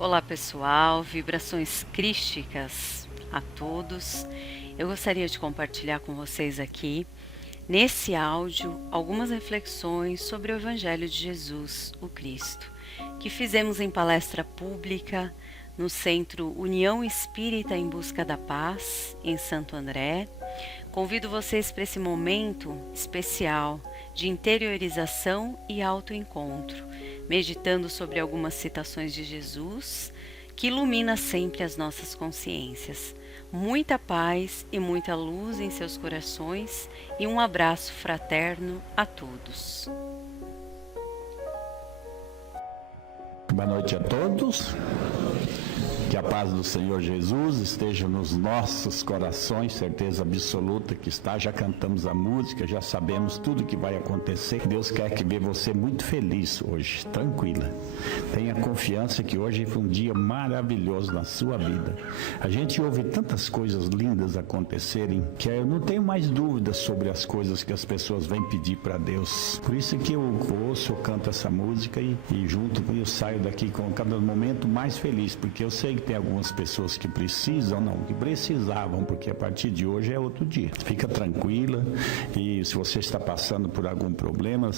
Olá pessoal, vibrações crísticas a todos. Eu gostaria de compartilhar com vocês aqui, nesse áudio, algumas reflexões sobre o Evangelho de Jesus, o Cristo, que fizemos em palestra pública no Centro União Espírita em Busca da Paz, em Santo André. Convido vocês para esse momento especial de interiorização e autoencontro, meditando sobre algumas citações de Jesus, que ilumina sempre as nossas consciências. Muita paz e muita luz em seus corações e um abraço fraterno a todos. Boa noite a todos. Que a paz do Senhor Jesus esteja nos nossos corações, certeza absoluta que está. Já cantamos a música, já sabemos tudo que vai acontecer. Deus quer que vê você muito feliz hoje, tranquila. Tenha confiança que hoje foi um dia maravilhoso na sua vida. A gente ouve tantas coisas lindas acontecerem que eu não tenho mais dúvidas sobre as coisas que as pessoas vêm pedir para Deus. Por isso que eu ouço, eu canto essa música e junto eu saio daqui com cada momento mais feliz, porque eu sei que tem algumas pessoas que precisam, não, que precisavam, porque a partir de hoje é outro dia. Fica tranquila, e se você está passando por algum problema,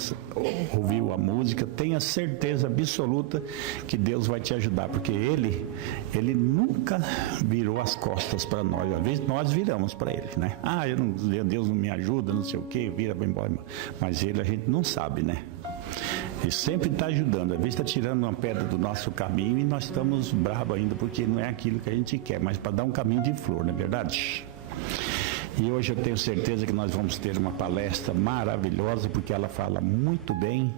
ouviu a música, tenha certeza absoluta que Deus vai te ajudar, porque Ele nunca virou as costas para nós. Às vezes nós viramos para Ele, né? Deus não me ajuda, não sei o que, vira, vai embora. Mas Ele a gente não sabe, né? Ele sempre está ajudando. Às vezes está tirando uma pedra do nosso caminho e nós estamos bravos ainda porque não é aquilo que a gente quer, mas para dar um caminho de flor, não é verdade? E hoje eu tenho certeza que nós vamos ter uma palestra maravilhosa, porque ela fala muito bem,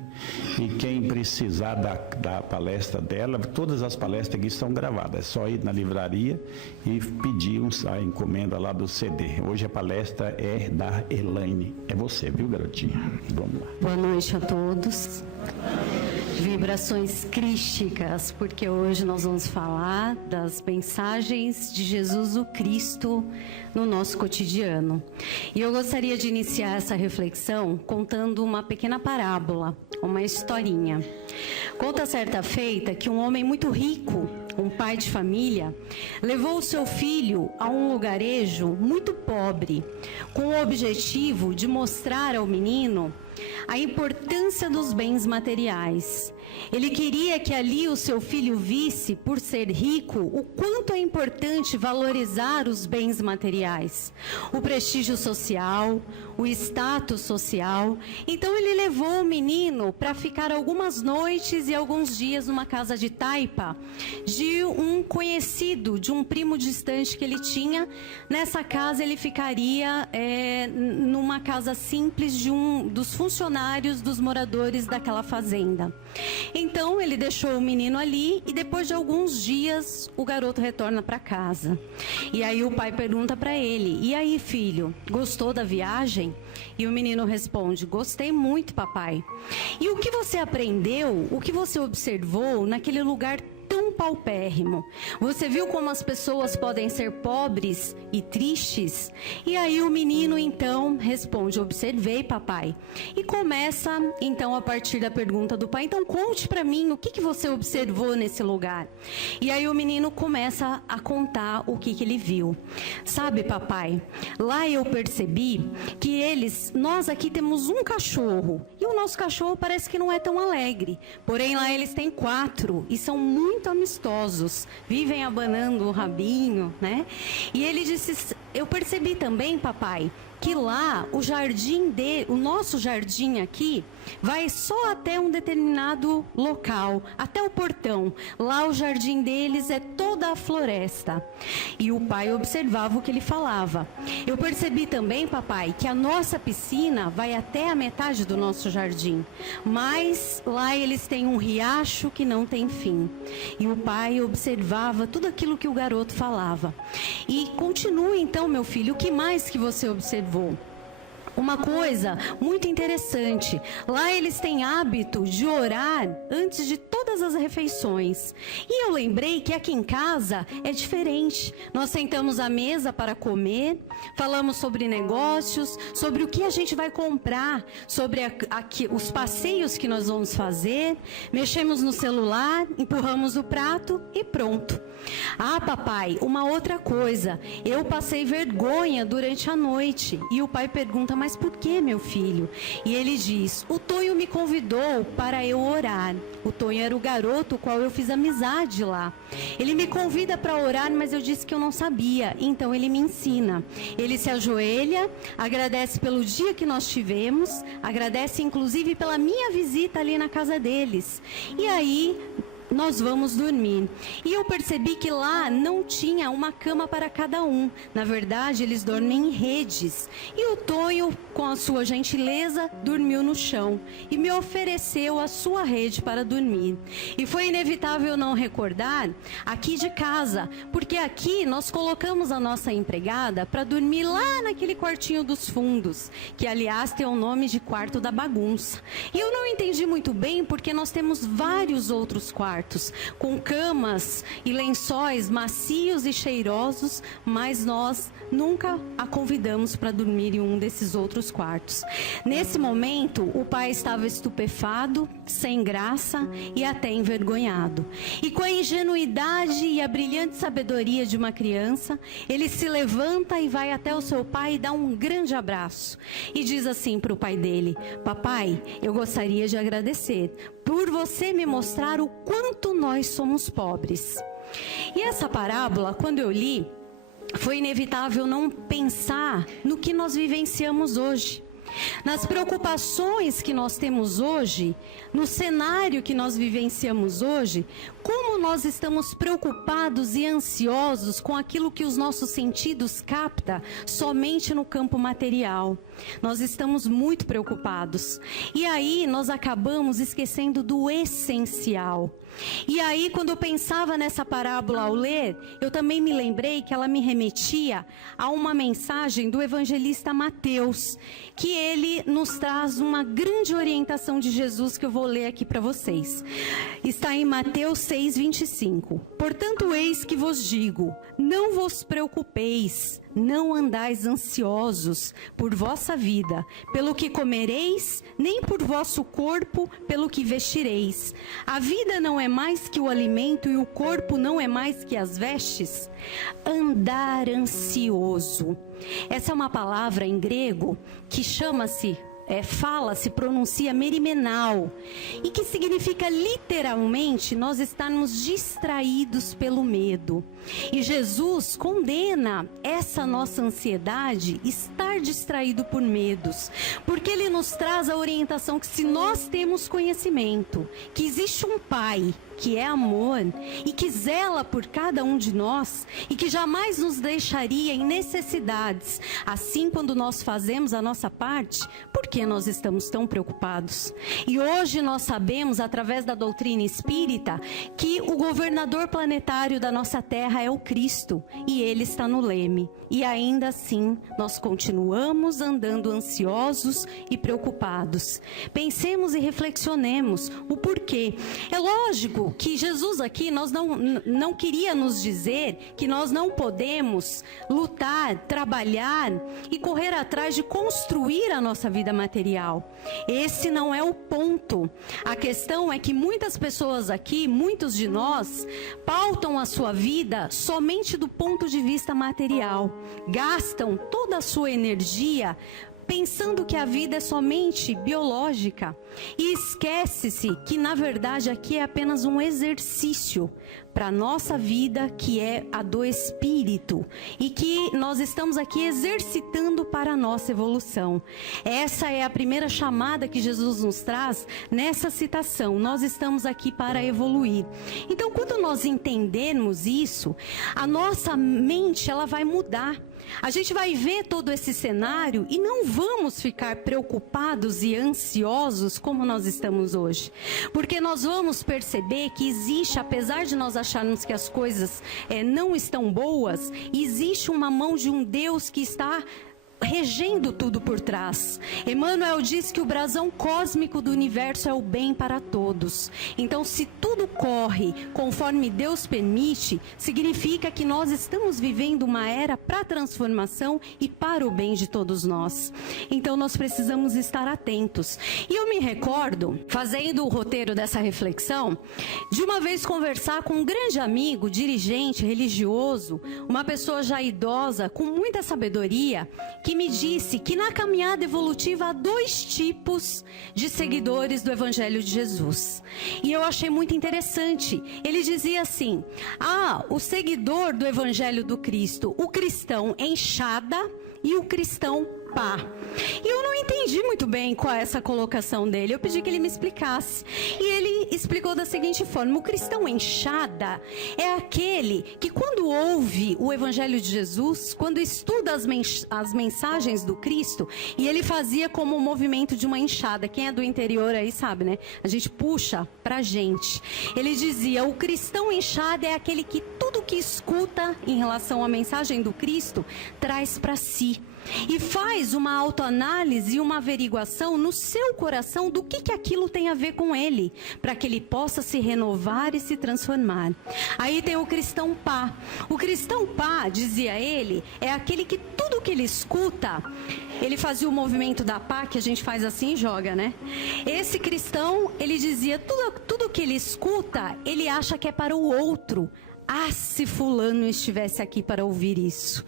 e quem precisar da palestra dela, todas as palestras aqui estão gravadas, é só ir na livraria e pedir a encomenda lá do CD. Hoje a palestra é da Elaine. É você, viu, garotinha? Vamos lá. Boa noite a todos. Vibrações crísticas, porque hoje nós vamos falar das mensagens de Jesus o Cristo no nosso cotidiano. E eu gostaria de iniciar essa reflexão contando uma pequena parábola, uma historinha. Conta certa feita que um homem muito rico, um pai de família, levou o seu filho a um lugarejo muito pobre, com o objetivo de mostrar ao menino a importância dos bens materiais. Ele queria que ali o seu filho visse, por ser rico, o quanto é importante valorizar os bens materiais, o prestígio social, o status social. Então ele levou o menino para ficar algumas noites e alguns dias numa casa de taipa de um conhecido, de um primo distante que ele tinha. Nessa casa ele ficaria numa casa simples de um dos funcionários, dos moradores daquela fazenda. Então ele deixou o menino ali e depois de alguns dias o garoto retorna para casa. E aí o pai pergunta para ele: "E aí, filho, gostou da viagem?" E o menino responde: "Gostei muito, papai." "E o que você aprendeu, o que você observou naquele lugar tão paupérrimo? Você viu como as pessoas podem ser pobres e tristes?" E aí o menino então responde: "Observei, papai." E começa então a partir da pergunta do pai: "Então conte para mim, o que você observou nesse lugar?" E aí o menino começa a contar o que ele viu. "Sabe, papai, lá eu percebi que nós aqui temos um cachorro, e o nosso cachorro parece que não é tão alegre. Porém lá eles têm 4 e são muito amistosos, vivem abanando o rabinho, né?" E ele disse: "Eu percebi também, papai, que lá o nosso jardim aqui vai só até um determinado local, até o portão. Lá o jardim deles é toda a floresta." E o pai observava o que ele falava. "Eu percebi também, papai, que a nossa piscina vai até a metade do nosso jardim, mas lá eles têm um riacho que não tem fim." E o pai observava tudo aquilo que o garoto falava. "E continue então, meu filho, o que mais que você observou?" uma coisa muito interessante. Lá eles têm hábito de orar antes de todas as refeições. E eu lembrei que aqui em casa é diferente. Nós sentamos à mesa para comer, falamos sobre negócios, sobre o que a gente vai comprar, sobre os passeios que nós vamos fazer, mexemos no celular, empurramos o prato e pronto. Ah, papai, uma outra coisa. Eu passei vergonha durante a noite. E o pai pergunta, mas por que, meu filho? E ele diz, o Tonho me convidou para eu orar. O Tonho era o garoto com qual eu fiz amizade lá. Ele me convida para orar, mas eu disse que eu não sabia. Então ele me ensina. Ele se ajoelha, agradece pelo dia que nós tivemos, agradece inclusive pela minha visita ali na casa deles. E aí nós vamos dormir. E eu percebi que lá não tinha uma cama para cada um. Na verdade, eles dormem em redes. E o Tonho, com a sua gentileza, dormiu no chão e me ofereceu a sua rede para dormir. E foi inevitável não recordar aqui de casa, porque aqui nós colocamos a nossa empregada para dormir lá naquele quartinho dos fundos, que aliás tem o nome de quarto da bagunça. E eu não entendi muito bem porque nós temos vários outros quartos, com camas e lençóis macios e cheirosos, mas nós nunca a convidamos para dormir em um desses outros quartos. Nesse momento, o pai estava estupefado, sem graça e até envergonhado. E com a ingenuidade e a brilhante sabedoria de uma criança, ele se levanta e vai até o seu pai e dá um grande abraço. E diz assim para o pai dele, papai, eu gostaria de agradecer por você me mostrar o quanto nós somos pobres. E essa parábola, quando eu li, foi inevitável não pensar no que nós vivenciamos hoje, nas preocupações que nós temos hoje, no cenário que nós vivenciamos hoje, como nós estamos preocupados e ansiosos com aquilo que os nossos sentidos captam somente no campo material. Nós estamos muito preocupados. E aí nós acabamos esquecendo do essencial. E aí, quando eu pensava nessa parábola ao ler, eu também me lembrei que ela me remetia a uma mensagem do evangelista Mateus, que ele nos traz uma grande orientação de Jesus que eu vou ler aqui para vocês. Está em Mateus 6:25. Portanto, eis que vos digo, não vos preocupeis, não andais ansiosos por vossa vida, pelo que comereis, nem por vosso corpo, pelo que vestireis. A vida não é mais que o alimento e o corpo não é mais que as vestes? Andar ansioso. Essa é uma palavra em grego que chama-se, se pronuncia merimenal, e que significa literalmente nós estarmos distraídos pelo medo. E Jesus condena essa nossa ansiedade, estar distraído por medos, porque ele nos traz a orientação que se nós temos conhecimento, que existe um Pai que é amor e que zela por cada um de nós e que jamais nos deixaria em necessidades, assim quando nós fazemos a nossa parte, por que nós estamos tão preocupados? E hoje nós sabemos, através da doutrina espírita, que o governador planetário da nossa Terra é o Cristo e ele está no leme. E ainda assim, nós continuamos andando ansiosos e preocupados. Pensemos e reflexionemos o porquê. É lógico que Jesus aqui não queria nos dizer que nós não podemos lutar, trabalhar e correr atrás de construir a nossa vida material. Esse não é o ponto. A questão é que muitas pessoas aqui, muitos de nós, pautam a sua vida somente do ponto de vista material. Gastam toda a sua energia pensando que a vida é somente biológica e esquece-se que na verdade aqui é apenas um exercício para a nossa vida, que é a do espírito, e que nós estamos aqui exercitando para a nossa evolução. Essa é a primeira chamada que Jesus nos traz nessa citação. Nós estamos aqui para evoluir. Então, quando nós entendermos isso, a nossa mente ela vai mudar. A gente vai ver todo esse cenário e não vamos ficar preocupados e ansiosos como nós estamos hoje. Porque nós vamos perceber que existe, apesar de nós acharmos que as coisas não estão boas, existe uma mão de um Deus que está regendo tudo por trás. Emmanuel diz que o brasão cósmico do universo é o bem para todos. Então, se tudo corre conforme Deus permite, significa que nós estamos vivendo uma era para transformação e para o bem de todos nós. Então, nós precisamos estar atentos. E eu me recordo, fazendo o roteiro dessa reflexão, de uma vez conversar com um grande amigo, dirigente, religioso, uma pessoa já idosa, com muita sabedoria, que me disse que na caminhada evolutiva há 2 tipos de seguidores do Evangelho de Jesus. E eu achei muito interessante. Ele dizia assim: o seguidor do Evangelho do Cristo, o cristão enxada e o cristão pá. E eu não entendi muito bem qual é essa colocação dele. Eu pedi que ele me explicasse. E ele explicou da seguinte forma: o cristão enxada é aquele que, quando ouve o Evangelho de Jesus, quando estuda as mensagens do Cristo, e ele fazia como o movimento de uma enxada. Quem é do interior aí sabe, né? A gente puxa pra gente. Ele dizia: o cristão enxada é aquele que tudo que escuta em relação à mensagem do Cristo traz para si. E faz uma autoanálise e uma averiguação no seu coração do que aquilo tem a ver com ele, para que ele possa se renovar e se transformar. Aí tem o cristão pá. O cristão pá, dizia ele, é aquele que tudo que ele escuta, ele fazia o movimento da pá, que a gente faz assim e joga, né? Esse cristão, ele dizia, tudo que ele escuta, ele acha que é para o outro. Se fulano estivesse aqui para ouvir isso.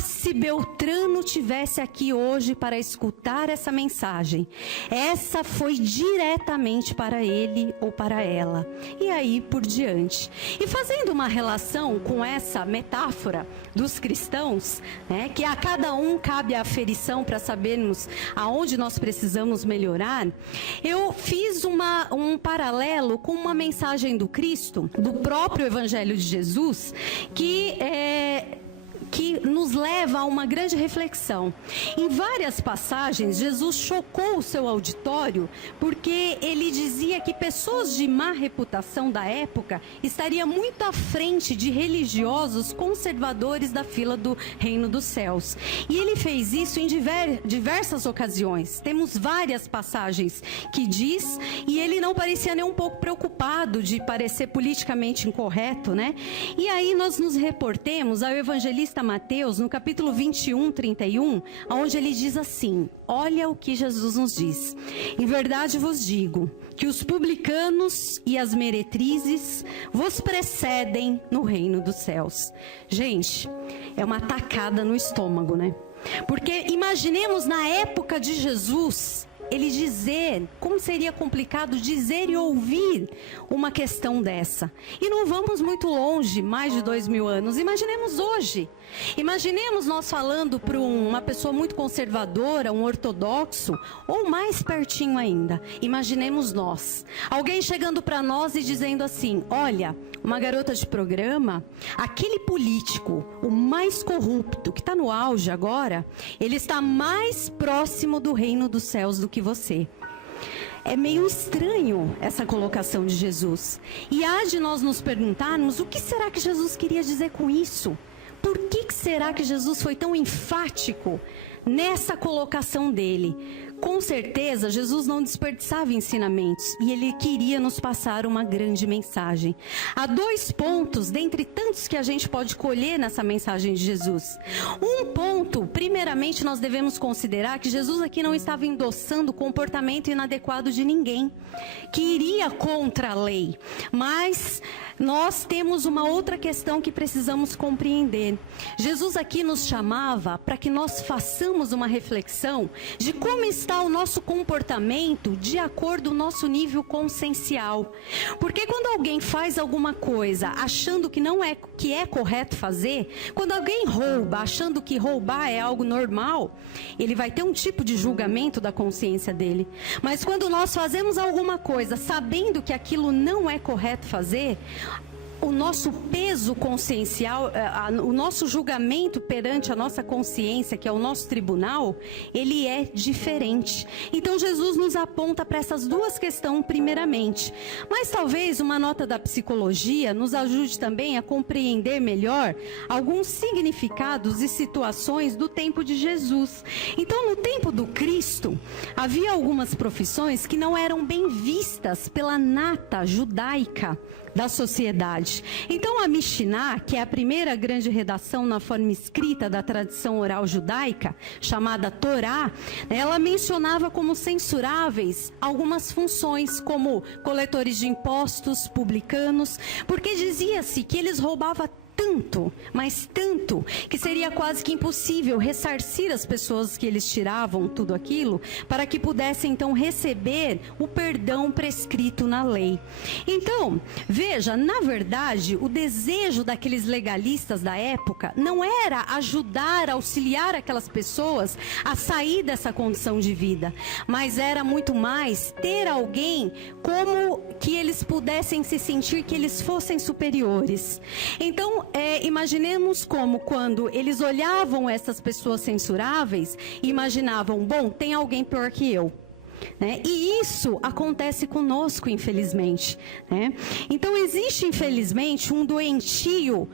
Se Beltrano estivesse aqui hoje para escutar essa mensagem. Essa foi diretamente para ele ou para ela. E aí por diante. E fazendo uma relação com essa metáfora dos cristãos, né, que a cada um cabe a aferição para sabermos aonde nós precisamos melhorar, eu fiz um paralelo com uma mensagem do Cristo, do próprio Evangelho de Jesus, que nos leva a uma grande reflexão. Em várias passagens, Jesus chocou o seu auditório porque ele dizia que pessoas de má reputação da época estariam muito à frente de religiosos conservadores da fila do reino dos céus. E ele fez isso em diversas ocasiões. Temos várias passagens que diz, e ele não parecia nem um pouco preocupado de parecer politicamente incorreto, né? E aí nós nos reportemos ao evangelista Mateus, no capítulo 21, 31, onde ele diz assim: olha o que Jesus nos diz. Em verdade vos digo que os publicanos e as meretrizes vos precedem no reino dos céus. Gente, é uma tacada no estômago, né? Porque imaginemos na época de Jesus, ele dizer, como seria complicado dizer e ouvir uma questão dessa. E não vamos muito longe, mais de 2000 anos. Imaginemos hoje. Imaginemos nós falando para uma pessoa muito conservadora, um ortodoxo, ou mais pertinho ainda. Imaginemos nós. Alguém chegando para nós e dizendo assim: olha, uma garota de programa, aquele político, o mais corrupto, que está no auge agora, ele está mais próximo do reino dos céus do que você. É meio estranho essa colocação de Jesus. E há de nós nos perguntarmos, o que será que Jesus queria dizer com isso? Por que será que Jesus foi tão enfático nessa colocação dele? Com certeza, Jesus não desperdiçava ensinamentos e ele queria nos passar uma grande mensagem. Há 2 pontos, dentre tantos que a gente pode colher nessa mensagem de Jesus. Um ponto, primeiramente, nós devemos considerar que Jesus aqui não estava endossando o comportamento inadequado de ninguém, que iria contra a lei. Mas nós temos uma outra questão que precisamos compreender. Jesus aqui nos chamava para que nós façamos uma reflexão de como está o nosso comportamento de acordo com o nosso nível consciencial. Porque quando alguém faz alguma coisa achando que não é que é correto fazer, quando alguém rouba achando que roubar é algo normal, ele vai ter um tipo de julgamento da consciência dele. Mas quando nós fazemos alguma coisa sabendo que aquilo não é correto fazer, o nosso peso consciencial, o nosso julgamento perante a nossa consciência, que é o nosso tribunal, ele é diferente. Então Jesus nos aponta para essas duas questões primeiramente. Mas talvez uma nota da psicologia nos ajude também a compreender melhor alguns significados e situações do tempo de Jesus. Então, no tempo do Cristo, havia algumas profissões que não eram bem vistas pela nata judaica da sociedade. Então a Mishnah, que é a primeira grande redação na forma escrita da tradição oral judaica, chamada Torá, ela mencionava como censuráveis algumas funções, como coletores de impostos, publicanos, porque dizia-se que eles roubavam tanto, mas tanto, que seria quase que impossível ressarcir as pessoas que eles tiravam tudo aquilo, para que pudessem então receber o perdão prescrito na lei. Então, veja, na verdade, o desejo daqueles legalistas da época não era ajudar, auxiliar aquelas pessoas a sair dessa condição de vida, mas era muito mais ter alguém como que eles pudessem se sentir que eles fossem superiores. Então, imaginemos como quando eles olhavam essas pessoas censuráveis e imaginavam, bom, tem alguém pior que eu. Né? E isso acontece conosco, infelizmente. Né? Então existe, infelizmente, um doentio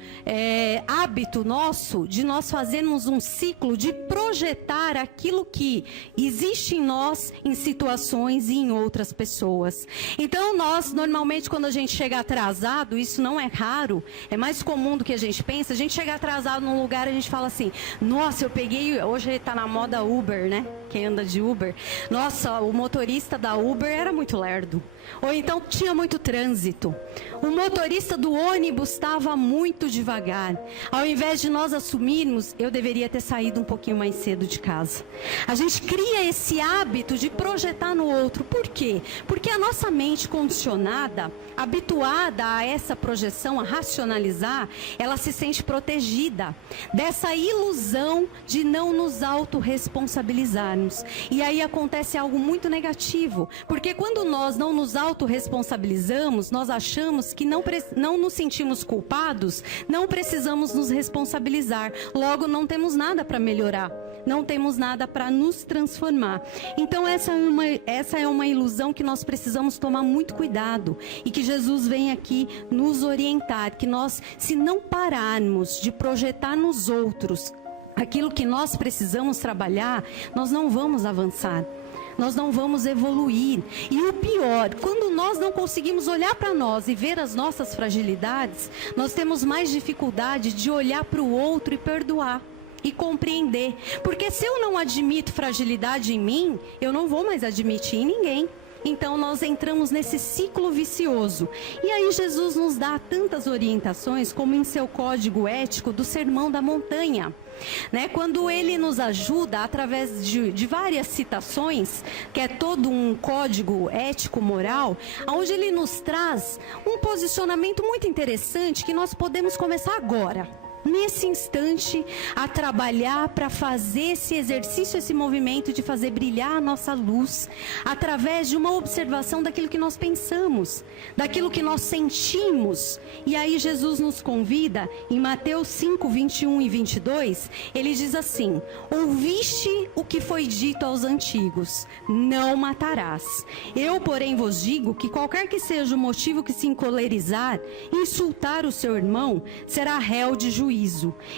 hábito nosso de nós fazermos um ciclo de projetar aquilo que existe em nós, em situações e em outras pessoas. Então nós, normalmente, quando a gente chega atrasado, isso não é raro, é mais comum do que a gente pensa, a gente chega atrasado num lugar, a gente fala assim, nossa, eu peguei, hoje está na moda Uber, né? Quem anda de Uber, nossa, o motorista da Uber era muito lerdo. Ou então tinha muito trânsito. O motorista do ônibus estava muito devagar. Ao invés de nós assumirmos, eu deveria ter saído um pouquinho mais cedo de casa. A gente cria esse hábito de projetar no outro. Por quê? Porque a nossa mente condicionada, habituada a essa projeção, a racionalizar, ela se sente protegida dessa ilusão de não nos autorresponsabilizarmos. E aí acontece algo muito negativo, porque quando nós não nos autorresponsabilizamos, nós achamos que não nos sentimos culpados, não precisamos nos responsabilizar, logo não temos nada para melhorar, não temos nada para nos transformar. Então essa é uma ilusão que nós precisamos tomar muito cuidado, e que Jesus vem aqui nos orientar, que nós, se não pararmos de projetar nos outros aquilo que nós precisamos trabalhar, nós não vamos avançar. Nós não vamos evoluir. E o pior, quando nós não conseguimos olhar para nós e ver as nossas fragilidades, nós temos mais dificuldade de olhar para o outro e perdoar e compreender. Porque se eu não admito fragilidade em mim, eu não vou mais admitir em ninguém. Então nós entramos nesse ciclo vicioso. E aí Jesus nos dá tantas orientações, como em seu código ético do Sermão da Montanha. Né? Quando ele nos ajuda através de várias citações, que é todo um código ético-moral, onde ele nos traz um posicionamento muito interessante que nós podemos começar agora, nesse instante, a trabalhar para fazer esse exercício, esse movimento de fazer brilhar a nossa luz, através de uma observação daquilo que nós pensamos, daquilo que nós sentimos. E aí Jesus nos convida, em Mateus 5, 21 e 22, ele diz assim: ouviste o que foi dito aos antigos, não matarás. Eu, porém, vos digo que qualquer que seja o motivo que se encolerizar, insultar o seu irmão, será réu de juízo.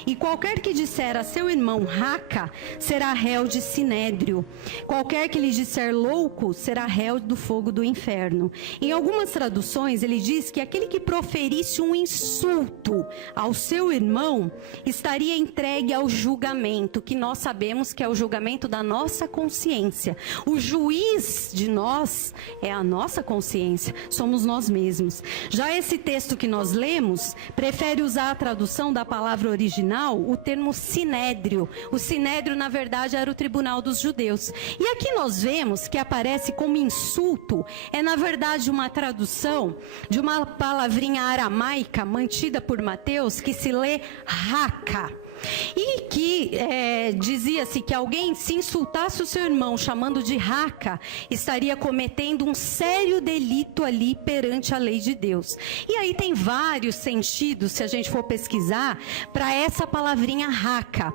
E qualquer que disser a seu irmão raca, será réu de sinédrio. Qualquer que lhe disser louco, será réu do fogo do inferno. Em algumas traduções, ele diz que aquele que proferisse um insulto ao seu irmão, estaria entregue ao julgamento, que nós sabemos que é o julgamento da nossa consciência. O juiz de nós é a nossa consciência, somos nós mesmos. Já esse texto que nós lemos, prefere usar a tradução da palavra original, o termo sinédrio. O sinédrio, na verdade, era o tribunal dos judeus. E aqui nós vemos que aparece como insulto, é na verdade uma tradução de uma palavrinha aramaica mantida por Mateus, que se lê raca. e que dizia-se que alguém, se insultasse o seu irmão chamando de raca, estaria cometendo um sério delito ali perante a lei de Deus. E aí tem vários sentidos, se a gente for pesquisar, para essa palavrinha raca.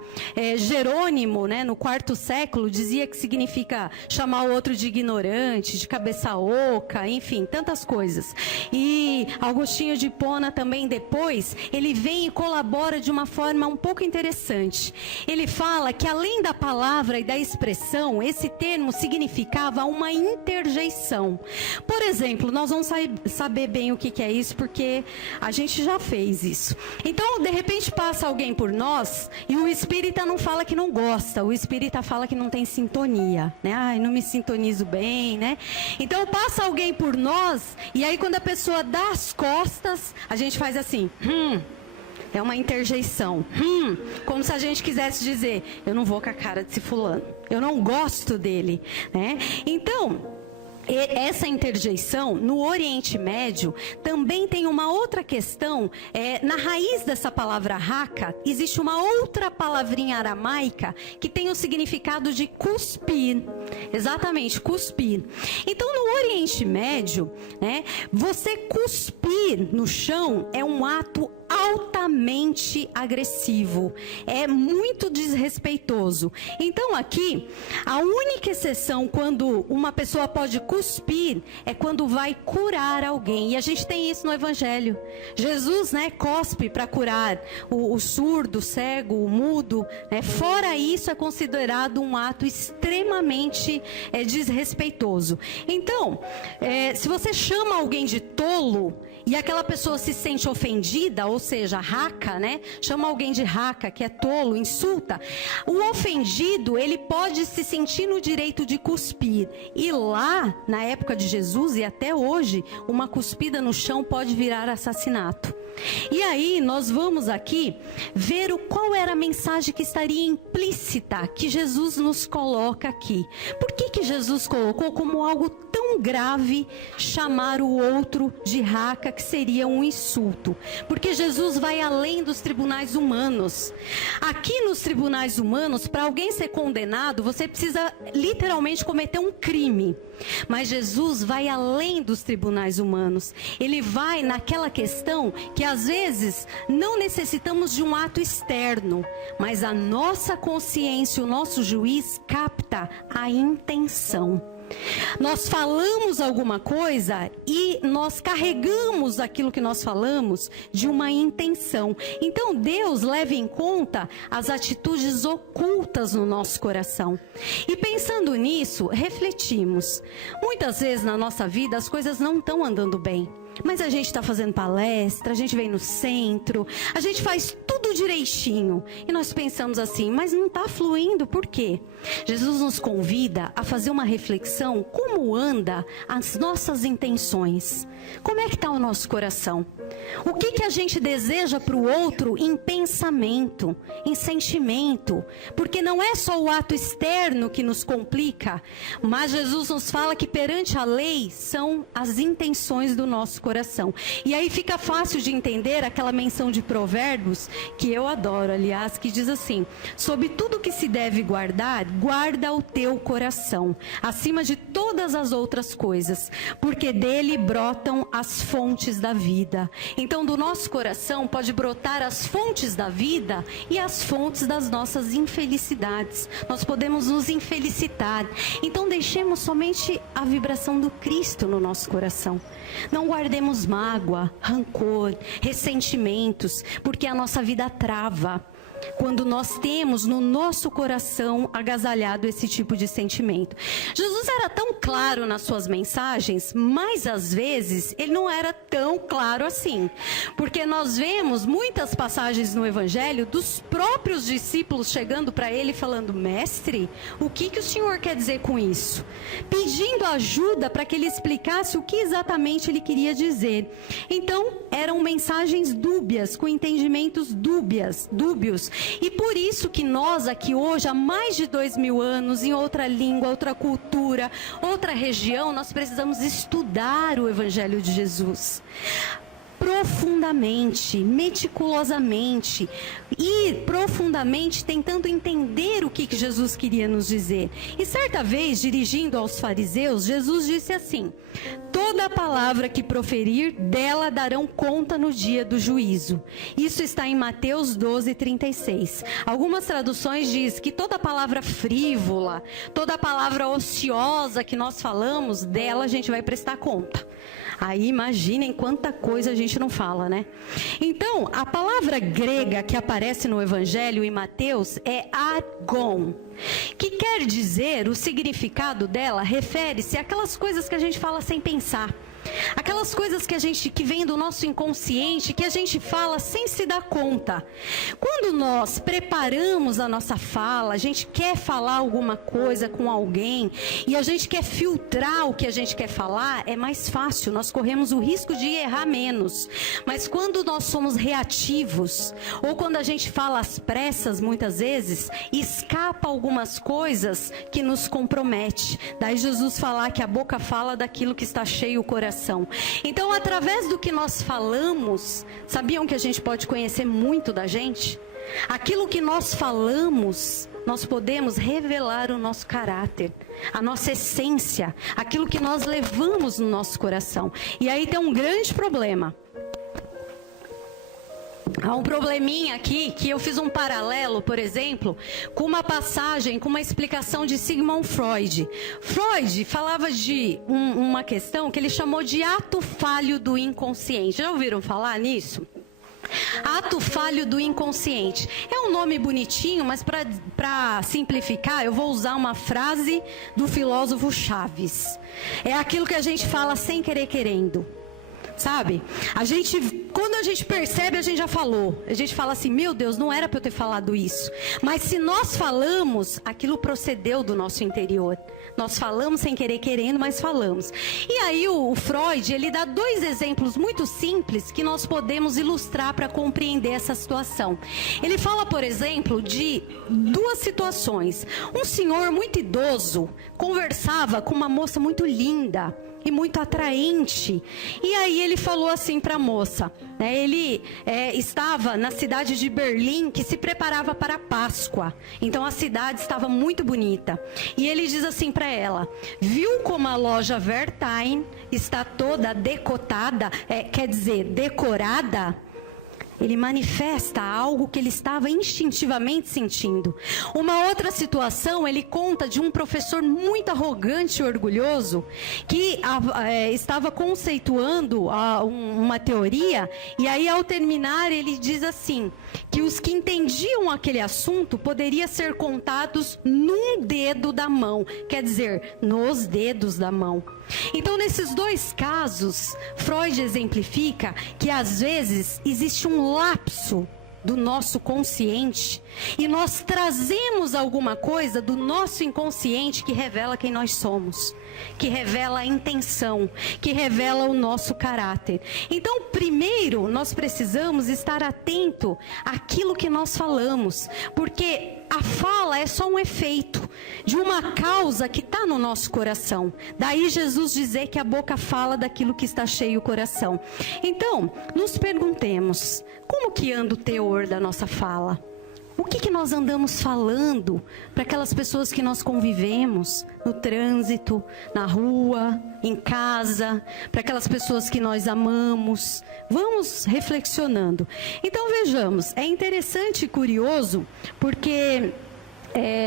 Jerônimo, né, no 4º século, dizia que significa chamar o outro de ignorante, de cabeça oca, enfim, tantas coisas. E Agostinho de Hipona também depois, ele vem e colabora de uma forma um pouco interessante. Ele fala que além da palavra e da expressão, esse termo significava uma interjeição. Por exemplo, nós vamos saber bem o que é isso, porque a gente já fez isso. Então, de repente passa alguém por nós e o espírita não fala que não gosta, o espírita fala que não tem sintonia, né? Ai, não me sintonizo bem, né? Então passa alguém por nós e aí quando a pessoa dá as costas, a gente faz assim, é uma interjeição, como se a gente quisesse dizer, eu não vou com a cara desse fulano, eu não gosto dele, né? Então, essa interjeição no Oriente Médio também tem uma outra questão. Na raiz dessa palavra raca existe uma outra palavrinha aramaica que tem o significado de cuspir, exatamente, cuspir. Então no Oriente Médio, né, você cuspir no chão é um ato altamente agressivo, é muito desrespeitoso. Então aqui, a única exceção quando uma pessoa pode cuspir é quando vai curar alguém, e a gente tem isso no Evangelho. Jesus, né, cospe para curar o surdo, o cego, o mudo, né? Fora isso é considerado um ato extremamente desrespeitoso. Então, se você chama alguém de tolo e aquela pessoa se sente ofendida, ou seja, raca, né? Chama alguém de raca, que é tolo, insulta. O ofendido, ele pode se sentir no direito de cuspir. E lá, na época de Jesus e até hoje, uma cuspida no chão pode virar assassinato. E aí, nós vamos aqui ver qual era a mensagem que estaria implícita, que Jesus nos coloca aqui. Por que Jesus colocou como algo tão grave chamar o outro de raca, que seria um insulto? Porque Jesus vai além dos tribunais humanos. Aqui nos tribunais humanos, para alguém ser condenado, você precisa literalmente cometer um crime. Mas Jesus vai além dos tribunais humanos. Ele vai naquela questão que às vezes não necessitamos de um ato externo, mas a nossa consciência, o nosso juiz capta a intenção. Nós falamos alguma coisa e nós carregamos aquilo que nós falamos de uma intenção. Então Deus leva em conta as atitudes ocultas no nosso coração. E pensando nisso, refletimos. Muitas vezes na nossa vida as coisas não estão andando bem. Mas a gente está fazendo palestra, a gente vem no centro, a gente faz tudo direitinho. E nós pensamos assim, mas não está fluindo, por quê? Jesus nos convida a fazer uma reflexão, como anda as nossas intenções? Como é que está o nosso coração? O que a gente deseja para o outro em pensamento, em sentimento? Porque não é só o ato externo que nos complica, mas Jesus nos fala que perante a lei são as intenções do nosso coração. E aí fica fácil de entender aquela menção de Provérbios, que eu adoro, aliás, que diz assim: sobre tudo que se deve guardar, guarda o teu coração, acima de todas as outras coisas, porque dele brotam as fontes da vida. Então do nosso coração pode brotar as fontes da vida e as fontes das nossas infelicidades. Nós podemos nos infelicitar. Então deixemos somente a vibração do Cristo no nosso coração. Não guardemos mágoa, rancor, ressentimentos, porque a nossa vida trava quando nós temos no nosso coração agasalhado esse tipo de sentimento. Jesus era tão claro nas suas mensagens, mas às vezes ele não era tão claro assim, porque nós vemos muitas passagens no Evangelho dos próprios discípulos chegando para ele falando: mestre, o que o senhor quer dizer com isso? Pedindo ajuda para que ele explicasse o que exatamente ele queria dizer. Então eram mensagens dúbias, com entendimentos dúbios. E por isso que nós aqui hoje, há mais de 2000 anos, em outra língua, outra cultura, outra região, nós precisamos estudar o Evangelho de Jesus. profundamente, meticulosamente, ir profundamente tentando entender o que Jesus queria nos dizer. E certa vez, dirigindo aos fariseus, Jesus disse assim: toda palavra que proferir, dela darão conta no dia do juízo. Isso está em Mateus 12:36. Algumas traduções dizem que toda palavra frívola, toda palavra ociosa que nós falamos, dela a gente vai prestar conta. Aí imaginem quanta coisa a gente não fala, né? Então, a palavra grega que aparece no Evangelho em Mateus é argon, que quer dizer, o significado dela refere-se àquelas coisas que a gente fala sem pensar. Aquelas coisas que vem do nosso inconsciente, que a gente fala sem se dar conta. Quando nós preparamos a nossa fala, a gente quer falar alguma coisa com alguém e a gente quer filtrar o que a gente quer falar, é mais fácil, nós corremos o risco de errar menos. Mas quando nós somos reativos, ou quando a gente fala às pressas, muitas vezes, escapa algumas coisas que nos compromete. Daí Jesus falar que a boca fala daquilo que está cheio o coração. Então, através do que nós falamos, sabiam que a gente pode conhecer muito da gente? Aquilo que nós falamos, nós podemos revelar o nosso caráter, a nossa essência, aquilo que nós levamos no nosso coração. E aí tem um grande problema. Há um probleminha aqui, que eu fiz um paralelo, por exemplo, com uma passagem, com uma explicação de Sigmund Freud. Freud falava de uma questão que ele chamou de ato falho do inconsciente. Já ouviram falar nisso? Ato falho do inconsciente. É um nome bonitinho, mas para simplificar, eu vou usar uma frase do filósofo Chaves. É aquilo que a gente fala sem querer querendo. Sabe? Quando a gente percebe, a gente já falou. A gente fala assim, meu Deus, não era para eu ter falado isso. Mas se nós falamos, aquilo procedeu do nosso interior. Nós falamos sem querer querendo, mas falamos. E aí o Freud, ele dá 2 exemplos muito simples que nós podemos ilustrar para compreender essa situação. Ele fala, por exemplo, de 2 situações. Um senhor muito idoso conversava com uma moça muito linda e muito atraente. E aí ele falou assim para a moça, né? Ele estava na cidade de Berlim, que se preparava para a Páscoa. Então a cidade estava muito bonita. E ele diz assim para ela: viu como a loja Wertheim está toda decotada, quer dizer, decorada? Ele manifesta algo que ele estava instintivamente sentindo. Uma outra situação, ele conta de um professor muito arrogante e orgulhoso que estava conceituando uma teoria, e aí ao terminar ele diz assim, que os que entendiam aquele assunto poderiam ser contados num dedo da mão, quer dizer, nos dedos da mão. Então, nesses 2 casos, Freud exemplifica que às vezes existe um lapso do nosso consciente e nós trazemos alguma coisa do nosso inconsciente que revela quem nós somos, que revela a intenção, que revela o nosso caráter. Então, primeiro, nós precisamos estar atento àquilo que nós falamos, porque a fala é só um efeito de uma causa que está no nosso coração. Daí Jesus dizer que a boca fala daquilo que está cheio o coração. Então, nos perguntemos, como que anda o teor da nossa fala? O que nós andamos falando para aquelas pessoas que nós convivemos, no trânsito, na rua, em casa, para aquelas pessoas que nós amamos? Vamos reflexionando. Então vejamos, é interessante e curioso, porque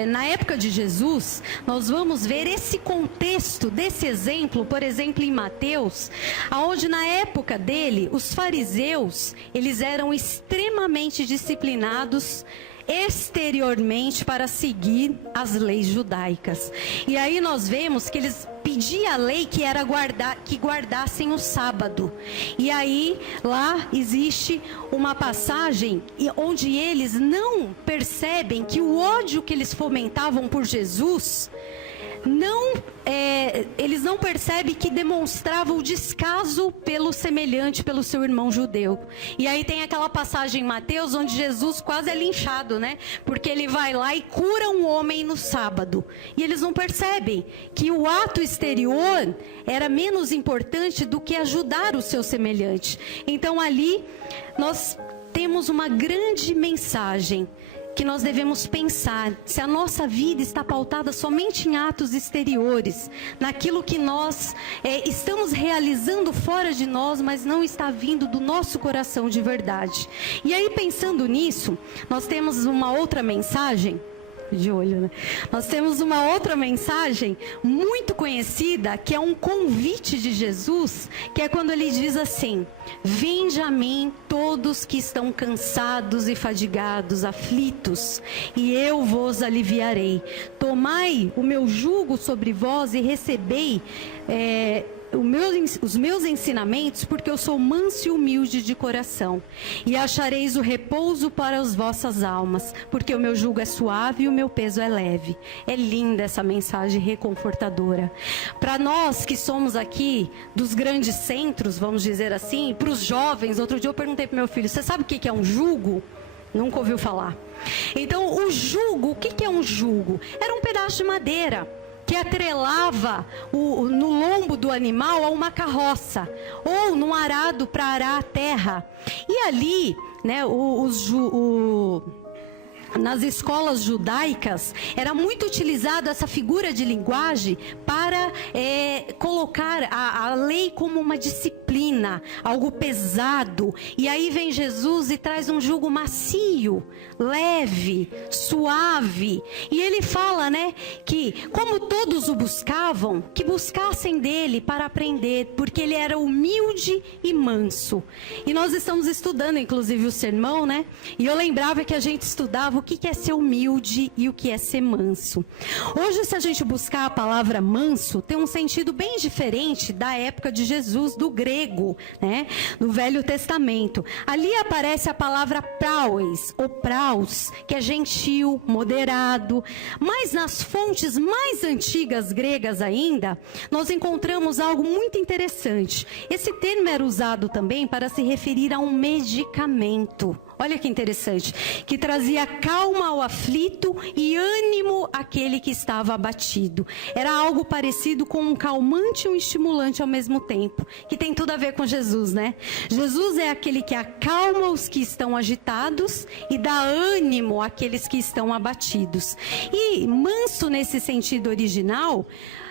na época de Jesus, nós vamos ver esse contexto desse exemplo, por exemplo, em Mateus, onde na época dele, os fariseus, eles eram extremamente disciplinados exteriormente para seguir as leis judaicas. E aí nós vemos que eles pediam a lei que guardassem o sábado. E aí lá existe uma passagem onde eles não percebem que o ódio que eles fomentavam por Jesus eles não percebem que demonstrava o descaso pelo semelhante, pelo seu irmão judeu. E aí tem aquela passagem em Mateus onde Jesus quase é linchado, né? Porque ele vai lá e cura um homem no sábado. E eles não percebem que o ato exterior era menos importante do que ajudar o seu semelhante. Então ali nós temos uma grande mensagem que nós devemos pensar se a nossa vida está pautada somente em atos exteriores, naquilo que nós estamos realizando fora de nós, mas não está vindo do nosso coração de verdade. E aí, pensando nisso, nós temos uma outra mensagem, de olho, né? Nós temos uma outra mensagem muito conhecida, que é um convite de Jesus, que é quando ele diz assim: vinde a mim todos que estão cansados e fadigados, aflitos, e eu vos aliviarei. Tomai o meu jugo sobre vós e recebei os meus ensinamentos, porque eu sou manso e humilde de coração, e achareis o repouso para as vossas almas, porque o meu jugo é suave e o meu peso é leve. É linda essa mensagem reconfortadora. Para nós que somos aqui dos grandes centros, vamos dizer assim, para os jovens, outro dia eu perguntei para meu filho: você sabe o que é um jugo? Nunca ouviu falar. Então, o jugo, o que é um jugo? Era um pedaço de madeira que atrelava no lombo do animal a uma carroça, ou num arado para arar a terra. E ali, né, nas escolas judaicas, era muito utilizada essa figura de linguagem para colocar a lei como uma disciplina, algo pesado. E aí vem Jesus e traz um jugo macio, leve, suave. E ele fala, né, que como todos o buscavam, que buscassem dele para aprender, porque ele era humilde e manso. E nós estamos estudando, inclusive, o sermão, né? E eu lembrava que a gente estudava o que é ser humilde e o que é ser manso. Hoje, se a gente buscar a palavra manso, tem um sentido bem diferente da época de Jesus, do grego, né? No Velho Testamento. Ali aparece a palavra praus, ou praus, que é gentil, moderado. Mas nas fontes mais antigas gregas ainda, nós encontramos algo muito interessante. Esse termo era usado também para se referir a um medicamento. Olha que interessante, que trazia calma ao aflito e ânimo àquele que estava abatido. Era algo parecido com um calmante e um estimulante ao mesmo tempo, que tem tudo a ver com Jesus, né? Jesus é aquele que acalma os que estão agitados e dá ânimo àqueles que estão abatidos. E manso nesse sentido original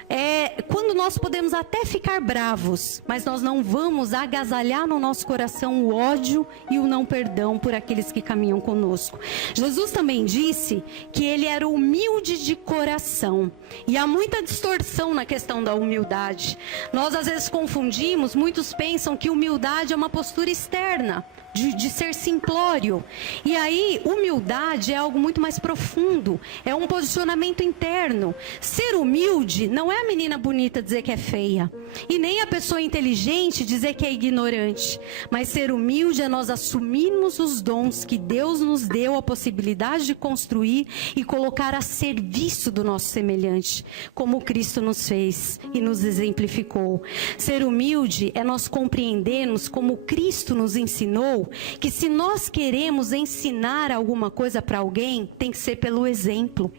é quando nós podemos até ficar bravos, mas nós não vamos agasalhar no nosso coração o ódio e o não perdão por aqueles que caminham conosco. Jesus também disse que ele era humilde de coração. E há muita distorção na questão da humildade. Nós às vezes confundimos, muitos pensam que humildade é uma postura externa, de ser simplório. E aí, humildade é algo muito mais profundo, é um posicionamento interno. Ser humilde não é a menina bonita dizer que é feia, e nem a pessoa inteligente dizer que é ignorante, mas ser humilde é nós assumirmos os dons que Deus nos deu a possibilidade de construir e colocar a serviço do nosso semelhante, como Cristo nos fez e nos exemplificou. Ser humilde é nós compreendermos, como Cristo nos ensinou, que se nós queremos ensinar alguma coisa para alguém, tem que ser pelo exemplo.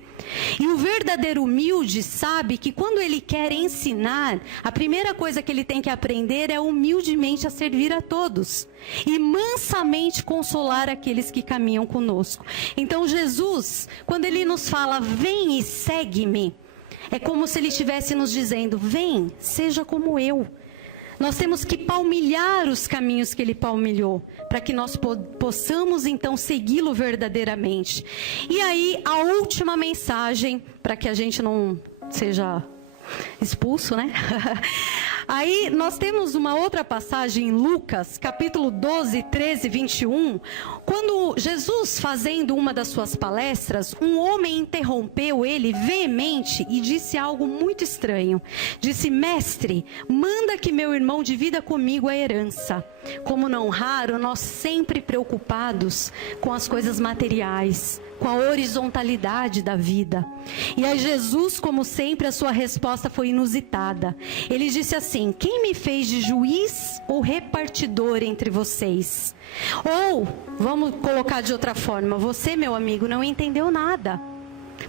E o verdadeiro humilde sabe que quando ele quer ensinar, a primeira coisa que ele tem que aprender é humildemente a servir a todos e mansamente consolar aqueles que caminham conosco. Então Jesus, quando ele nos fala, vem e segue-me, é como se ele estivesse nos dizendo, vem, seja como eu. Nós temos que palmilhar os caminhos que ele palmilhou, para que nós possamos então segui-lo verdadeiramente. E aí, a última mensagem, para que a gente não seja expulso, né? Aí nós temos uma outra passagem em Lucas, capítulo 12, 13, 21, quando Jesus, fazendo uma das suas palestras, um homem interrompeu ele veemente e disse algo muito estranho. Disse: mestre, manda que meu irmão divida comigo a herança. Como não raro, nós sempre preocupados com as coisas materiais, com a horizontalidade da vida. E aí Jesus, como sempre, a sua resposta foi inusitada. Ele disse assim: quem me fez de juiz ou repartidor entre vocês? Ou, vamos colocar de outra forma, você, meu amigo, não entendeu nada.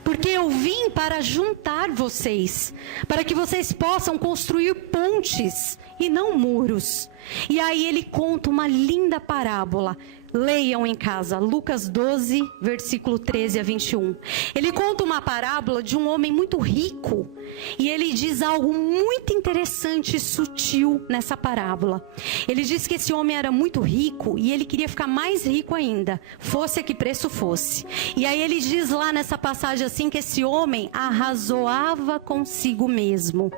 Porque eu vim para juntar vocês, para que vocês possam construir pontes e não muros. E aí ele conta uma linda parábola. Leiam em casa, Lucas 12, versículo 13 a 21. Ele conta uma parábola de um homem muito rico. E ele diz algo muito interessante e sutil nessa parábola. Ele diz que esse homem era muito rico e ele queria ficar mais rico ainda, fosse a que preço fosse. E aí ele diz lá nessa passagem assim que esse homem arrazoava consigo mesmo.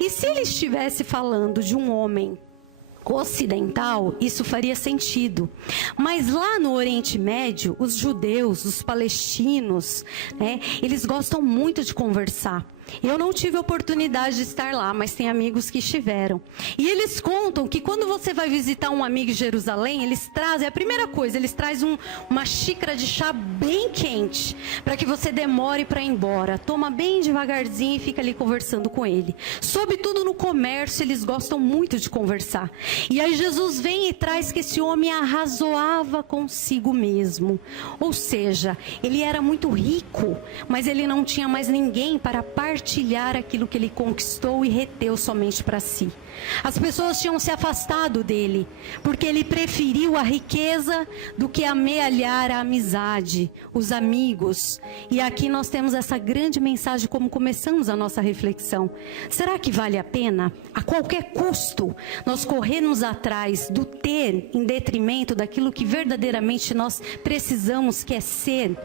E se ele estivesse falando de um homem ocidental, isso faria sentido. Mas lá no Oriente Médio, os judeus, os palestinos, eles gostam muito de conversar. Eu não tive a oportunidade de estar lá, mas tem amigos que estiveram. E eles contam que quando você vai visitar um amigo em Jerusalém, eles trazem, a primeira coisa, eles trazem uma xícara de chá bem quente, para que você demore para ir embora. Toma bem devagarzinho e fica ali conversando com ele. Sobretudo no comércio, eles gostam muito de conversar. E aí Jesus vem e traz que esse homem arrazoava consigo mesmo. Ou seja, ele era muito rico, mas ele não tinha mais ninguém para partilhar aquilo que ele conquistou e reteu somente para si. As pessoas tinham se afastado dele, porque ele preferiu a riqueza do que amealhar a amizade, os amigos. E aqui nós temos essa grande mensagem como começamos a nossa reflexão. Será que vale a pena, a qualquer custo, nós corrermos atrás do ter em detrimento daquilo que verdadeiramente nós precisamos, que é ser?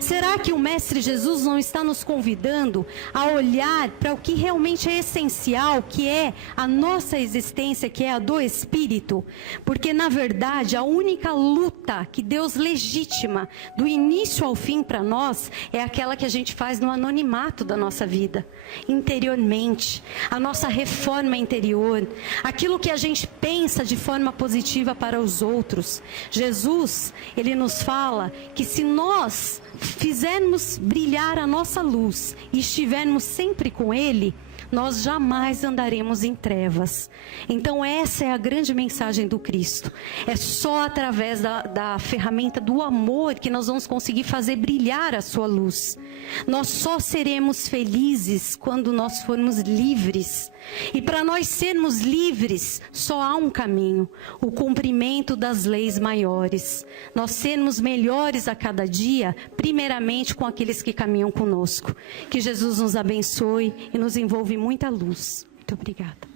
Será que o Mestre Jesus não está nos convidando a olhar para o que realmente é essencial, que é a nossa existência, que é a do Espírito? Porque, na verdade, a única luta que Deus legitima do início ao fim para nós é aquela que a gente faz no anonimato da nossa vida, interiormente, a nossa reforma interior, aquilo que a gente pensa de forma positiva para os outros. Jesus, ele nos fala que se nós fizermos brilhar a nossa luz e estivermos sempre com Ele, nós jamais andaremos em trevas. Então essa é a grande mensagem do Cristo. É só através da ferramenta do amor que nós vamos conseguir fazer brilhar a sua luz. Nós só seremos felizes quando nós formos livres. E para nós sermos livres, só há um caminho: o cumprimento das leis maiores. Nós sermos melhores a cada dia, primeiramente com aqueles que caminham conosco. Que Jesus nos abençoe e nos envolve muita luz. Muito obrigada.